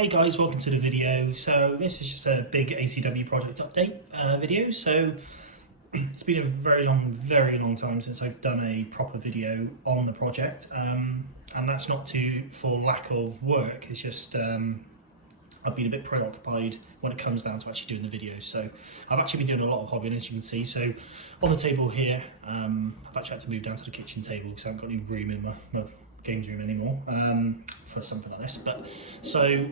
Hey guys, welcome to the video. So this is just a big ACW project update video. So it's been a very long time since I've done a proper video on the project, and that's not for lack of work. It's just I've been a bit preoccupied when it comes down to actually doing the videos. So I've actually been doing a lot of hobbying, as you can see. So on the table here, I've actually had to move down to the kitchen table because I haven't got any room in my games room anymore for something like this. But so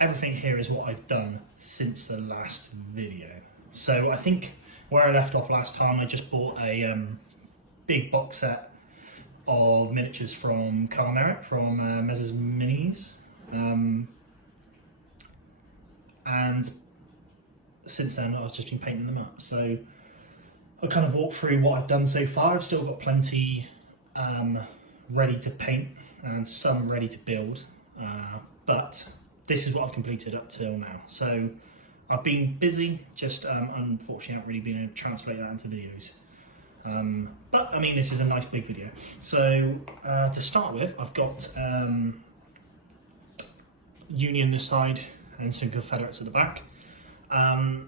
everything here is what I've done since the last video. So I think where I left off last time, I just bought a big box set of miniatures from Confederate, from Mez's Minis, and since then I've just been painting them up. So I'll kind of walk through what I've done so far. I've still got plenty ready to paint and some ready to build, but this is what I've completed up till now. So I've been busy, just unfortunately I haven't really been able to translate that into videos. But I mean, this is a nice big video. So to start with, I've got Union this side and some Confederates at the back.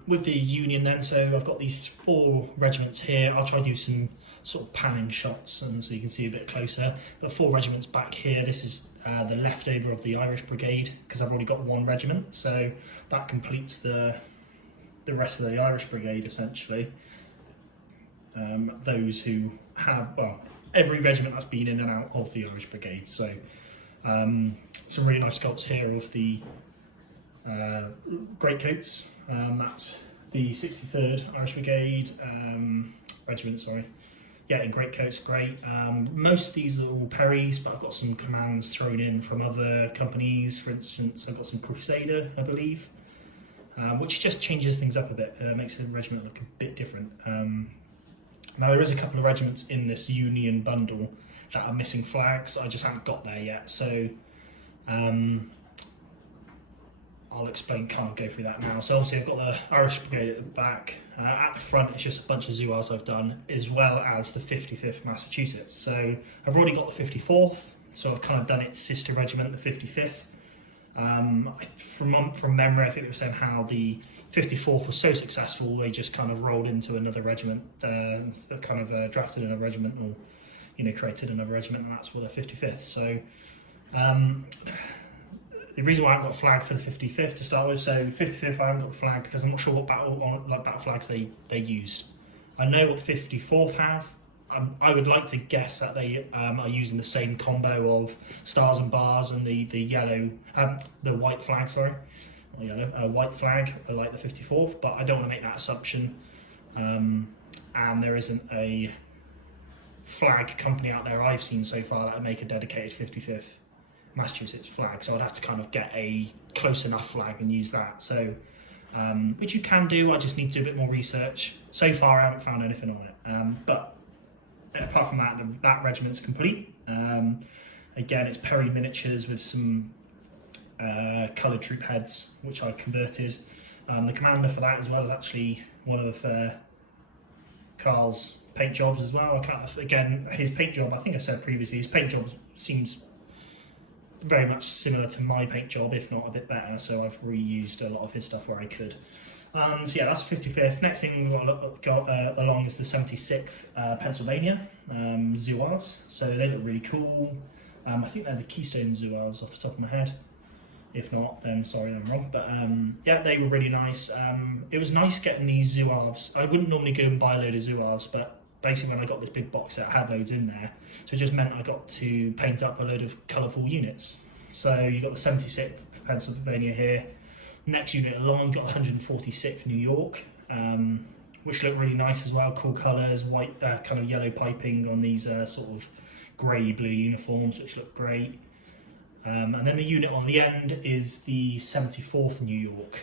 With the Union then, so I've got these 4 regiments here. I'll try to do some sort of panning shots and so you can see a bit closer. The 4 regiments back here, this is the leftover of the Irish Brigade, because I've already got 1 regiment, so that completes the rest of the Irish Brigade essentially. Those who have, well, every regiment that's been in and out of the Irish Brigade. So some really nice sculpts here of the greatcoats. That's the 63rd Irish Brigade regiment, sorry. Yeah, in greatcoats, great. Most of these are all Perrys, but I've got some commands thrown in from other companies. For instance, I've got some Crusader, I believe, which just changes things up a bit, makes the regiment look a bit different. Now there is a couple of regiments in this Union bundle that are missing flags. I just haven't got there yet, so I'll explain, can't go through that now. So obviously I've got the Irish Brigade at the back. At the front it's just a bunch of Zouaves I've done, as well as the 55th Massachusetts. So I've already got the 54th, so I've kind of done its sister regiment, the 55th. From memory, I think they were saying how the 54th was so successful, they just kind of rolled into another regiment, kind of drafted another regiment, or created another regiment, and that's what the 55th. So the reason why I haven't got a flag for the 55th to start with, so 55th I haven't got a flag because I'm not sure what battle flags they used. I know what 54th have. I would like to guess that they are using the same combo of stars and bars and the white flag, sorry, not yellow, white flag, like the 54th, but I don't want to make that assumption. And there isn't a flag company out there I've seen so far that would make a dedicated 55th Massachusetts flag, so I'd have to kind of get a close enough flag and use that. So, which you can do, I just need to do a bit more research. So far I haven't found anything on it, but apart from that, that regiment's complete. Again, it's Perry miniatures with some coloured troop heads, which I've converted. The commander for that as well is actually one of Carl's paint jobs as well. Again, his paint job, I think I said previously, his paint job seems very much similar to my paint job, if not a bit better, so I've reused a lot of his stuff where I could. So yeah, that's 55th. Next thing we've got along is the 76th Pennsylvania Zouaves. So they look really cool. I think they're the Keystone Zouaves off the top of my head. If not, then sorry, I'm wrong. But yeah, they were really nice. It was nice getting these Zouaves. I wouldn't normally go and buy a load of Zouaves, but basically when I got this big box set, I had loads in there. So it just meant I got to paint up a load of colourful units. So you got the 76th Pennsylvania here. Next unit along, got 146th New York, which look really nice as well. Cool colours, white, kind of yellow piping on these sort of grey-blue uniforms, which look great. And then the unit on the end is the 74th New York,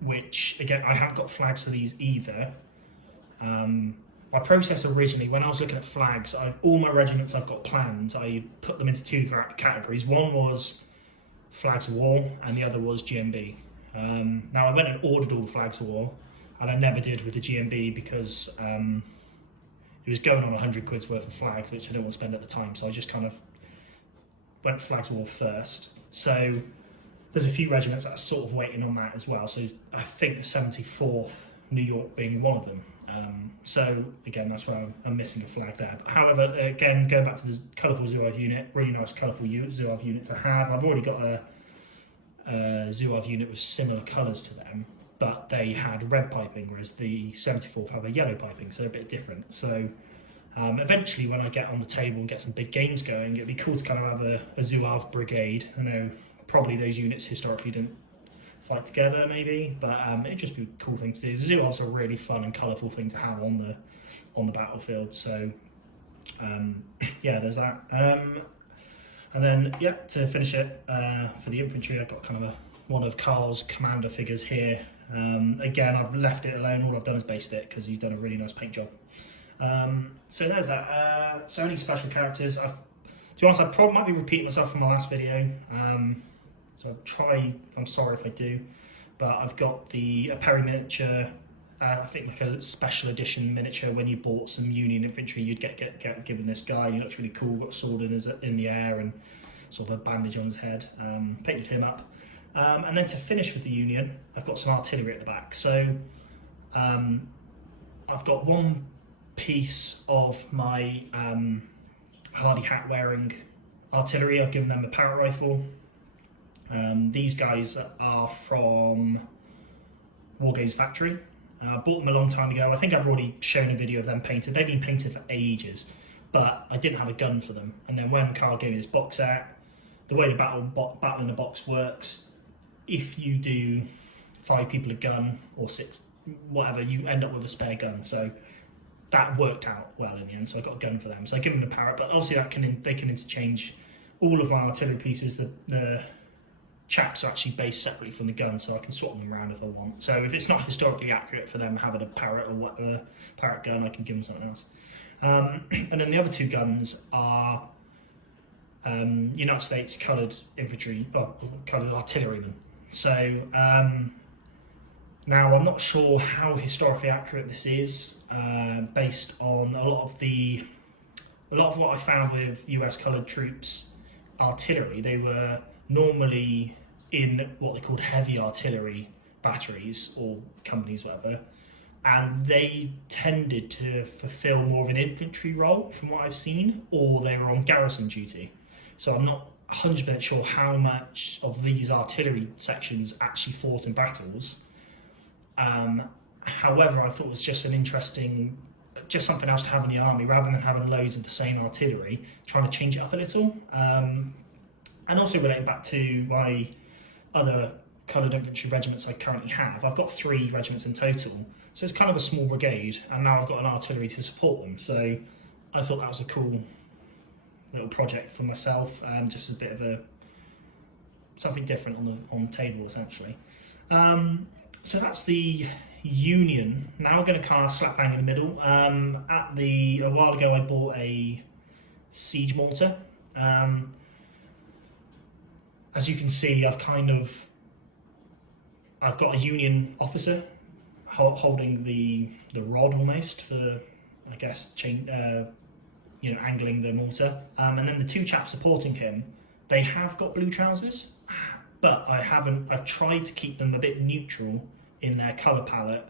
which again, I haven't got flags for these either. My process originally, when I was looking at flags, all my regiments I've got planned, I put them into 2 categories. One was flags of war and the other was GMB. Now I went and ordered all the flags of war, and I never did with the GMB because it was going on 100 quid's worth of flags, which I didn't want to spend at the time, so I just kind of went to Flags of War first. So there's a few regiments that are sort of waiting on that as well. So I think the 74th New York being one of them. So again, that's where I'm missing a flag there. But however, again, going back to the colourful Zouave unit, really nice colourful Zouave unit to have. I've already got a Zouave unit with similar colours to them, but they had red piping, whereas the 74th have a yellow piping, so a bit different. So eventually, when I get on the table and get some big games going, it'd be cool to kind of have a Zouave brigade. I know probably those units historically didn't fight together, maybe, but it'd just be a cool thing to do. Zouaves are a really fun and colourful thing to have on the battlefield. So yeah, there's that. And then yeah, to finish it for the infantry, I've got kind of one of Carl's commander figures here. Again, I've left it alone. All I've done is based it because he's done a really nice paint job. So there's that. So only special characters. To be honest, I probably might be repeating myself from my last video. So I'll try. I'm sorry if I do, but I've got a Perry miniature. I think like a special edition miniature. When you bought some Union infantry, you'd get given this guy. He looks really cool. Got a sword in the air and sort of a bandage on his head. Painted him up. And then to finish with the Union, I've got some artillery at the back. So I've got one piece of my hardy hat wearing artillery. I've given them a parrot rifle. These guys are from Wargames Factory. I bought them a long time ago. I think I've already shown a video of them painted. They've been painted for ages, but I didn't have a gun for them. And then when Carl gave me this box set, the way the battle in a box works, if you do 5 people a gun or 6, whatever, you end up with a spare gun. So that worked out well in the end. So I got a gun for them. So I give them the parrot, but obviously they can interchange all of my artillery pieces. The chaps are actually based separately from the gun, so I can swap them around if I want. So if it's not historically accurate for them having a parrot or whatever parrot gun, I can give them something else. And then the other 2 guns are United States coloured infantry, coloured artillerymen. So now I'm not sure how historically accurate this is, based on a lot of what I found with US coloured troops artillery. They were normally in what they called heavy artillery batteries or companies, whatever, and they tended to fulfill more of an infantry role from what I've seen, or they were on garrison duty. So I'm not 100% sure how much of these artillery sections actually fought in battles. However, I thought it was just just something else to have in the army, rather than having loads of the same artillery, trying to change it up a little. And also relating back to my other coloured infantry regiments I currently have, I've got 3 regiments in total, so it's kind of a small brigade, and now I've got an artillery to support them. So I thought that was a cool little project for myself, and just a bit of something different on the table essentially. So that's the Union. Now we're going to kind of slap bang in the middle. A while ago I bought a siege mortar. As you can see, I've got a Union officer holding the rod almost for, I guess, angling the mortar. And then the 2 chaps supporting him, they have got blue trousers, but I've tried to keep them a bit neutral in their colour palette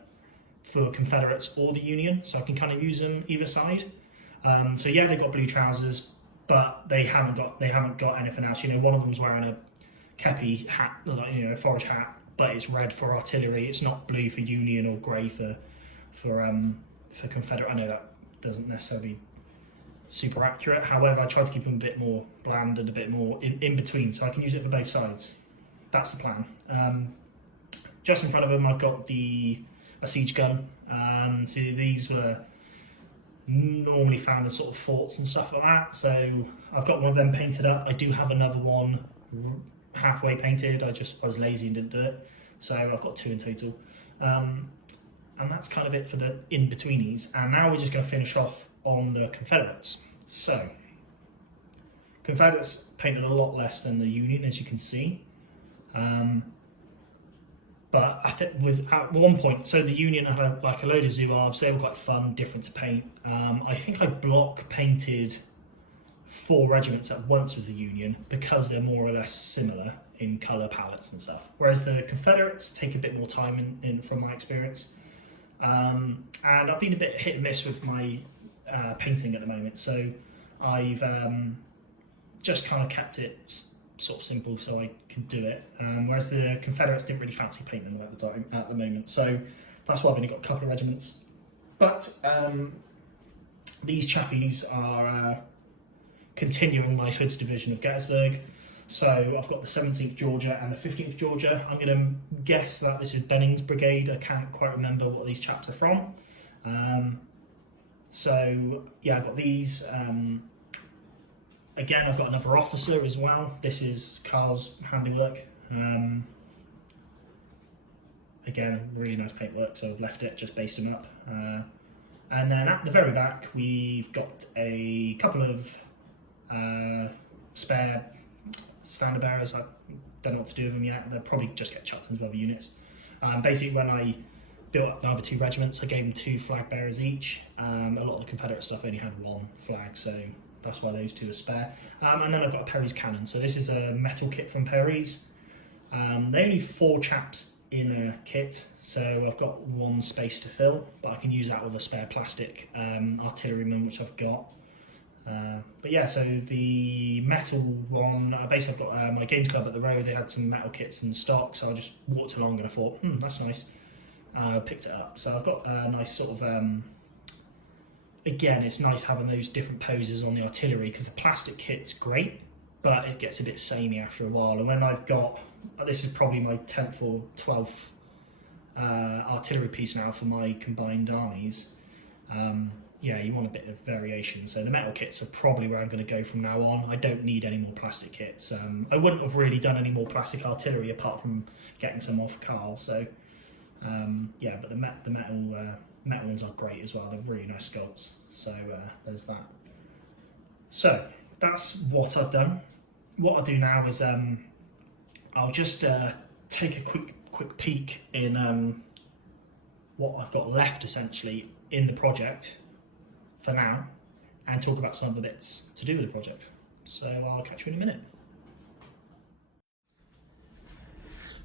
for Confederates or the Union, so I can kind of use them either side. So yeah, they've got blue trousers, but they haven't got anything else. One of them's wearing a kepi hat, forage hat, but it's red for artillery. It's not blue for Union or grey for Confederate. I know that doesn't necessarily super accurate. However, I tried to keep them a bit more bland and a bit more in between, so I can use it for both sides. That's the plan. Just in front of them, I've got a siege gun. So these were normally found in sort of forts and stuff like that. So I've got one of them painted up. I do have another one halfway painted. I was lazy and didn't do it. So I've got 2 in total. And that's kind of it for the in-betweenies. And now we're just going to finish off on the Confederates. So Confederates painted a lot less than the Union, as you can see. But I think at one point, so the Union had a load of Zouaves. They were quite fun, different to paint. I think I block painted 4 regiments at once with the Union because they're more or less similar in colour palettes and stuff. Whereas the Confederates take a bit more time in from my experience. And I've been a bit hit and miss with my painting at the moment, so I've just kind of kept it sort of simple so I can do it. Whereas the Confederates didn't really fancy painting them at the moment, so that's why I've only got a couple of regiments. But these chappies are continuing my Hood's division of Gettysburg. So I've got the 17th Georgia and the 15th Georgia. I'm going to guess that this is Benning's brigade. I can't quite remember what these chaps are from. So yeah, I've got these. Again, I've got another officer as well. This is Carl's handiwork. Again, really nice paintwork, so I've left it, just based them up. And then at the very back, we've got a couple of spare standard bearers. I don't know what to do with them yet. They'll probably just get chucked into other units. Basically, when I built up the other 2 regiments, I gave them 2 flag bearers each. A lot of the Confederate stuff only had 1 flag, so that's why those 2 are spare. And then I've got a Perry's cannon. So this is a metal kit from Perry's. They're only 4 chaps in a kit, so I've got 1 space to fill, but I can use that with a spare plastic artilleryman, which I've got. But yeah, so the metal one, basically I've got my games club at the road. They had some metal kits in stock, so I just walked along and I thought, that's nice. I picked it up. So I've got a nice sort of, again, it's nice having those different poses on the artillery, because the plastic kit's great, but it gets a bit samey after a while. And when I've got, this is probably my 10th or 12th artillery piece now for my combined armies. Yeah, you want a bit of variation. So the metal kits are probably where I'm going to go from now on. I don't need any more plastic kits. I wouldn't have really done any more plastic artillery apart from getting some off Carl. So yeah, but the metal ones are great as well. They're really nice sculpts. So there's that. So that's what I've done. What I'll do now is I'll just take a quick peek in what I've got left essentially in the project for now, and talk about some other bits to do with the project. So I'll catch you in a minute.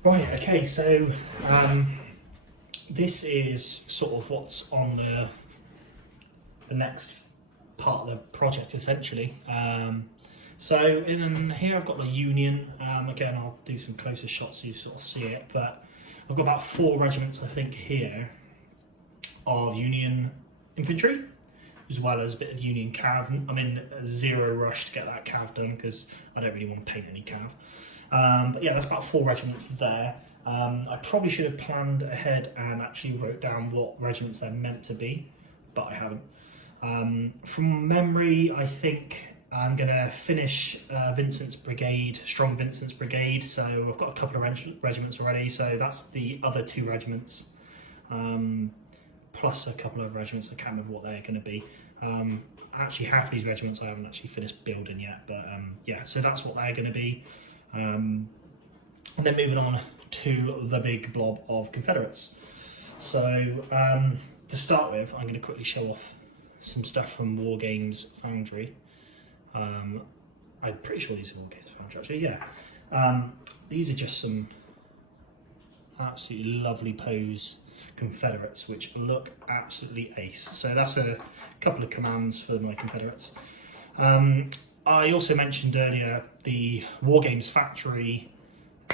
Right, okay, so this is sort of what's on the next part of the project essentially. So in here I've got the Union. Again, I'll do some closer shots so you sort of see it, but I've got about 4 regiments I think here of Union infantry, as well as a bit of Union cav. I'm in a 0 rush to get that cav done because I don't really want to paint any cav. But yeah, that's about 4 regiments there. I probably should have planned ahead and actually wrote down what regiments they're meant to be, but I haven't. From memory, I think I'm going to finish Vincent's brigade, Strong Vincent's brigade, so I've got a couple of regiments already, so that's the other 2 regiments. Plus a couple of regiments, I can't remember what they're going to be. Actually, half of these regiments I haven't actually finished building yet, but yeah, so that's what they're going to be. And then moving on to the big blob of Confederates. So to start with, I'm going to quickly show off some stuff from War Games Foundry. I'm pretty sure these are War Games Foundry actually, yeah. These are just some absolutely lovely pose Confederates which look absolutely ace. So that's a couple of commands for my Confederates. I also mentioned earlier the War Games Factory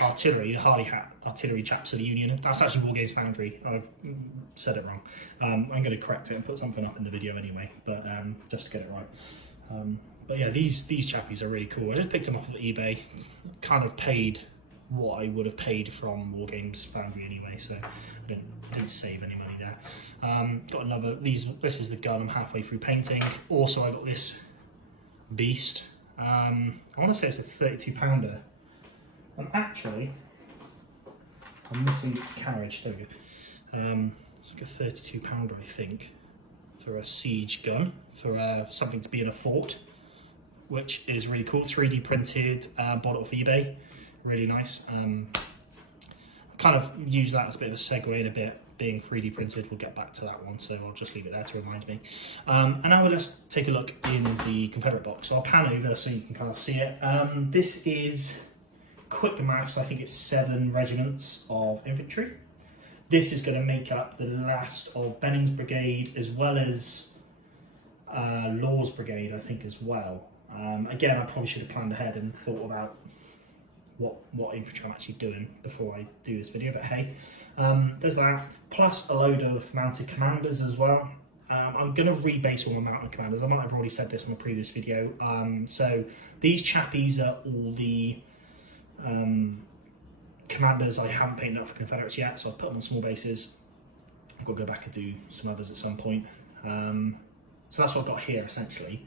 artillery, the Harley Hat artillery chaps of the Union. That's actually War Games Foundry. I've said it wrong. I'm going to correct it and put something up in the video anyway, but just to get it right. But yeah, these chappies are really cool. I just picked them up off eBay. Kind of paid what I would have paid from War Games Foundry anyway, so I didn't save any money there. Got another. This is the gun I'm halfway through painting. Also, I got this beast. I want to say it's a 32 pounder. And actually, I'm missing its carriage. There we go. It's like a 32 pounder, I think, for a siege gun, for something to be in a fort, which is really cool. 3D printed, bought it off eBay. Really nice. Kind of use that as a bit of a segue and a bit being 3D printed. We'll get back to that one, so I'll just leave it there to remind me. And now let's take a look in the Confederate box. So I'll pan over so you can kind of see it. This is quick maths, I think it's 7 regiments of infantry. This is going to make up the last of Benning's brigade, as well as Law's brigade, I think, as well. Again, I probably should have planned ahead and thought about what infantry I'm actually doing before I do this video, but hey, there's that, plus a load of mounted commanders as well. I'm going to rebase all my mounted commanders. I might have already said this in the previous video. So these chappies are all the commanders I haven't painted up for Confederates yet, so I've put them on small bases. I've got to go back and do some others at some point. So that's what I've got here, essentially.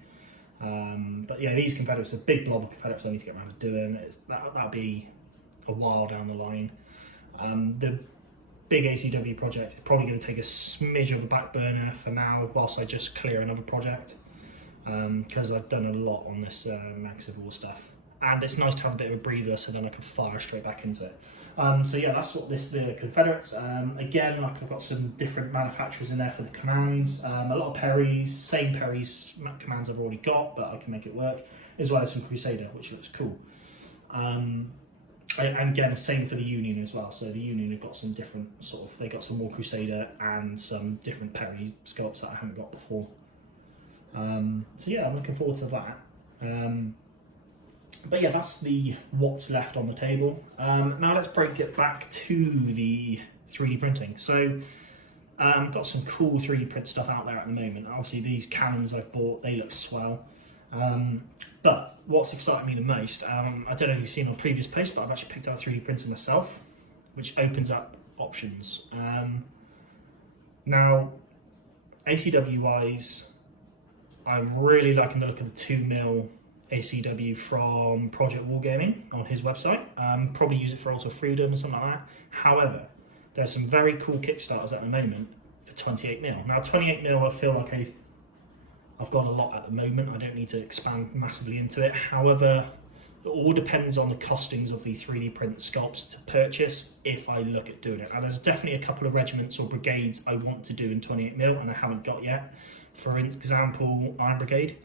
But yeah, these Confederates, a big blob of Confederates I need to get around to doing. That'll be a while down the line. The big ACW project is probably going to take a smidge of a back burner for now, whilst I just clear another project, because I've done a lot on this Max of War stuff. And it's nice to have a bit of a breather, so then I can fire straight back into it. So yeah, that's what the Confederates. Again, like, I've got some different manufacturers in there for the commands. A lot of Perry's, same Perry's commands I've already got, but I can make it work, as well as some Crusader, which looks cool. And again, same for the Union as well. So the Union have got some different they got some more Crusader and some different Perry sculpts that I haven't got before. So yeah, I'm looking forward to that. But yeah, that's what's left on the table. Now let's break it back to the 3D printing. So I've got some cool 3D print stuff out there at the moment. Obviously these cannons I've bought, they look swell. But what's exciting me the most, I don't know if you've seen on previous posts, but I've actually picked out 3D printing myself, which opens up options. Now, ACW wise, I'm really liking the look of the 2mm ACW from Project Wargaming on his website. Probably use it for Also Freedom or something like that. However, there's some very cool Kickstarters at the moment for 28mm. Now 28mm, I feel like I've got a lot at the moment. I don't need to expand massively into it. However, it all depends on the costings of the 3D print sculpts to purchase if I look at doing it. Now there's definitely a couple of regiments or brigades I want to do in 28mm and I haven't got yet. For example, Iron Brigade.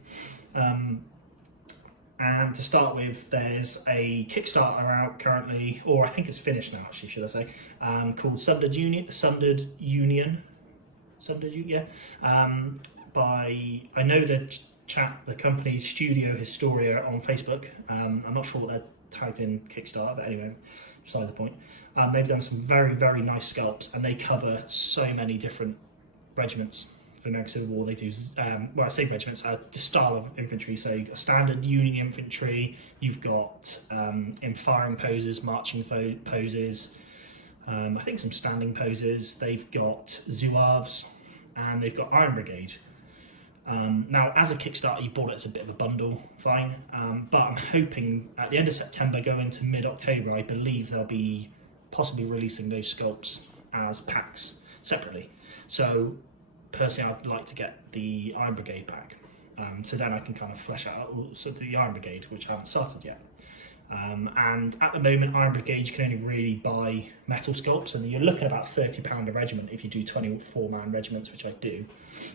And to start with, there's a Kickstarter out currently, or I think it's finished now, actually, should I say, called Sundered Union. By, I know the company's Studio Historia on Facebook. I'm not sure what they're tagged in Kickstarter, but anyway, beside the point. They've done some very, very nice sculpts, and they cover so many different regiments. For the Civil War, they do, well, I say regiments, the style of infantry. So you've got standard Union infantry, you've got in firing poses, marching poses, I think some standing poses. They've got Zouaves, and they've got Iron Brigade. Now, as a Kickstarter, you bought it as a bit of a bundle, fine. But I'm hoping at the end of September, going into mid-October, I believe they'll be possibly releasing those sculpts as packs separately. So personally, I'd like to get the Iron Brigade back, so then I can kind of flesh out the Iron Brigade, which I haven't started yet. And at the moment, Iron Brigade, you can only really buy metal sculpts, and you're looking at about £30 a regiment if you do 24-man regiments, which I do.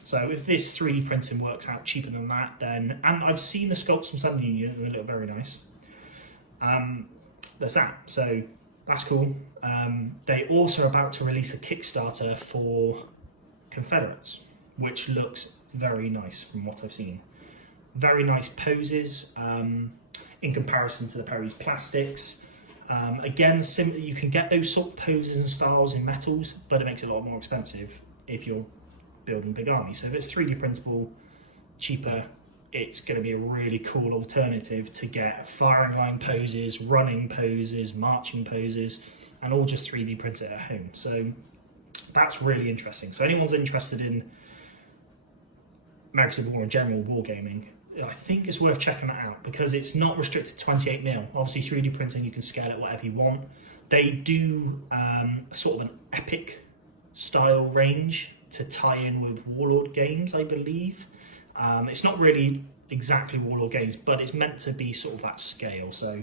So if this 3D printing works out cheaper than that, then, and I've seen the sculpts from Southern Union, and they look very nice. There's that, so that's cool. They also are about to release a Kickstarter for Confederates, which looks very nice from what I've seen. Very nice poses in comparison to the Perry's plastics. Again, you can get those sort of poses and styles in metals, but it makes it a lot more expensive if you're building big armies. So if it's 3D printable, cheaper, it's going to be a really cool alternative to get firing line poses, running poses, marching poses, and all just 3D printed at home. So that's really interesting. So anyone's interested in American Civil War and general wargaming, I think it's worth checking that out, because it's not restricted to 28mm. Obviously 3D printing, you can scale it whatever you want. They do sort of an epic style range to tie in with Warlord games, I believe. It's not really exactly Warlord games, but it's meant to be sort of that scale. So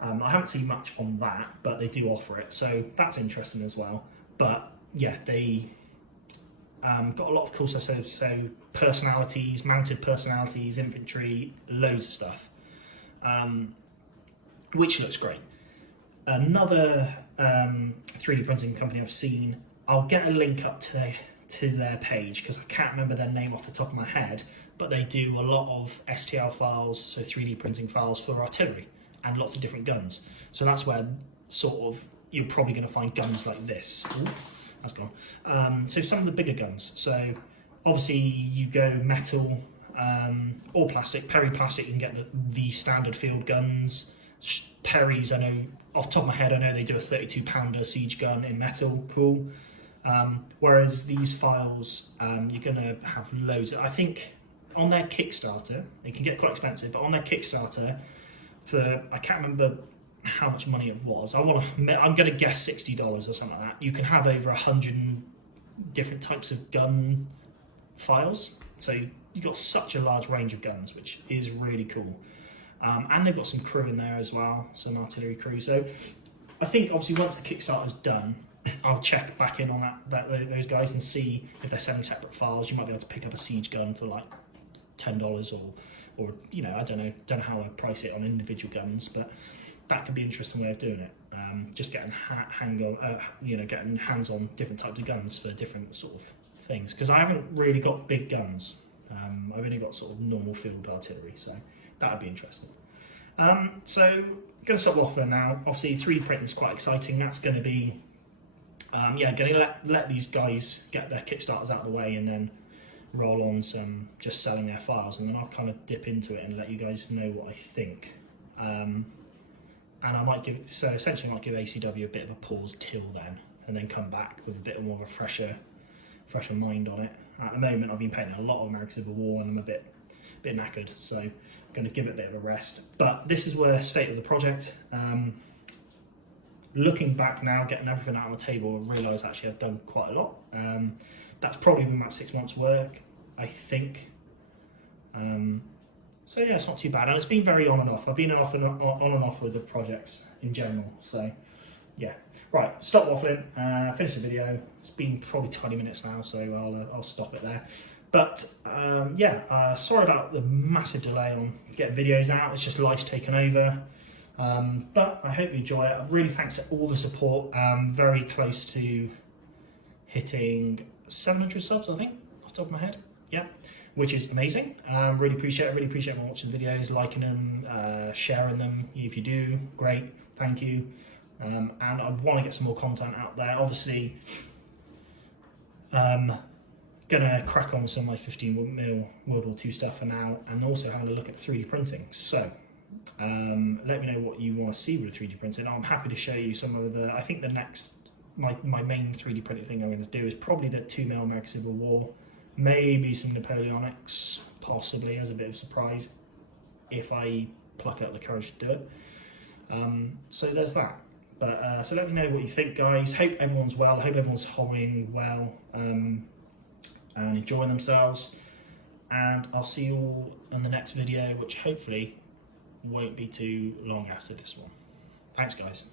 I haven't seen much on that, but they do offer it. So that's interesting as well. But yeah, they got a lot of cool stuff. So personalities, mounted personalities, infantry, loads of stuff, which looks great. Another 3D printing company I've seen, I'll get a link up to their page because I can't remember their name off the top of my head, but they do a lot of STL files, so 3D printing files for artillery and lots of different guns. So that's where sort of you're probably going to find guns like this. Ooh, that's gone. So some of the bigger guns. So obviously you go metal or plastic. Perry plastic, you can get the standard field guns. Perry's, I know off the top of my head, I know they do a 32-pounder siege gun in metal. Cool. Whereas these files, you're going to have loads. I think on their Kickstarter, it can get quite expensive, but on their Kickstarter, for I can't remember how much money it was. I'm going to guess $60 or something like that. You can have over 100 different types of gun files. So you've got such a large range of guns, which is really cool. And they've got some crew in there as well, some artillery crew. So I think obviously once the Kickstarter's done, I'll check back in on those guys and see if they're selling separate files. You might be able to pick up a siege gun for like $10 or you know, I don't know how I price it on individual guns, but that could be an interesting way of doing it. Just getting getting hands on different types of guns for different sort of things. Because I haven't really got big guns. I've only got sort of normal field artillery, so that would be interesting. So I'm going to stop waffling now. Obviously 3D printing is quite exciting. That's going to be going to let these guys get their Kickstarters out of the way and then roll on some just selling their files, and then I'll kind of dip into it and let you guys know what I think. And I might essentially I might give ACW a bit of a pause till then, and then come back with a bit more of a fresher mind on it. At the moment, I've been painting a lot of American Civil War, and I'm a bit knackered, so I'm going to give it a bit of a rest. But this is where state of the project. Looking back now, getting everything out on the table, I realise actually I've done quite a lot. That's probably been about 6 months' work, I think. So yeah, it's not too bad, and it's been very on and off. I've been on and off with the projects in general. So yeah, right. Stop waffling. Finish the video. It's been probably 20 minutes now, so I'll stop it there. But sorry about the massive delay on getting videos out. It's just life's taken over. But I hope you enjoy it. Really thanks to all the support. Very close to hitting 700 subs, I think, off the top of my head. Yeah, which is amazing. Really appreciate it. Really appreciate everyone watching the videos, liking them, sharing them. If you do, great. Thank you. And I want to get some more content out there. Obviously, gonna crack on with some of my 15mm World War II stuff for now, and also having a look at 3D printing. So let me know what you want to see with 3D printing. I'm happy to show you some of the. I think the next my main 3D printing thing I'm going to do is probably the 2mm American Civil War, maybe some Napoleonics, possibly as a bit of a surprise if I pluck out the courage to do it. So there's that. But so let me know what you think, guys. Hope everyone's well. Hope everyone's holding well and enjoying themselves. And I'll see you all in the next video, which hopefully won't be too long after this one. Thanks, guys.